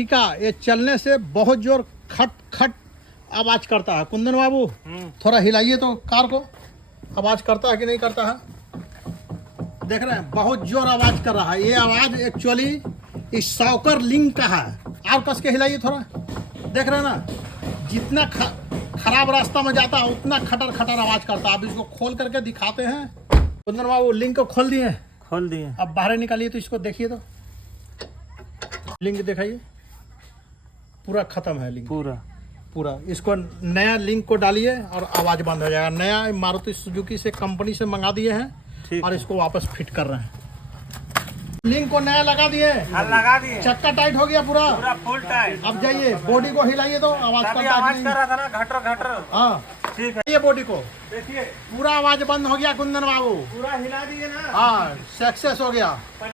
ठीक है, ये चलने से बहुत जोर खट खट आवाज करता है। कुंदन बाबू थोड़ा हिलाइए तो कार को, आवाज करता है कि नहीं करता है? देख रहे हैं, बहुत जोर आवाज कर रहा है। ये आवाज एक्चुअली इस सॉकर लिंक का है। आप कस के हिलाइए थोड़ा, देख रहे हैं ना, जितना खराब रास्ता में जाता है उतना खटर खटर आवाज करता है। अब इसको खोल करके दिखाते हैं। कुंदन बाबू लिंक को खोल दिए? खोल दिए। अब बाहर निकालिए तो इसको देखिए, तो लिंक दिखाइए, पूरा खत्म है लिंक, पूरा। इसको नया लिंक को डालिए और आवाज बंद हो जाएगा। नया मारुति सुजुकी से कंपनी से मंगा दिए हैं और इसको वापस फिट कर रहे हैं। लिंक को नया लगा दिए, लगा दिए, चक्का टाइट हो गया पूरा फुल टाइट। अब जाइए बॉडी को हिलाइए तो आवाज आवाज कर रहा था ना, घटर घटर। हाँ ठीक है, ये बॉडी को देखिए पूरा आवाज बंद हो गया। कुंदन बाबू पूरा हिला दिए ना। हाँ, सक्सेस हो गया।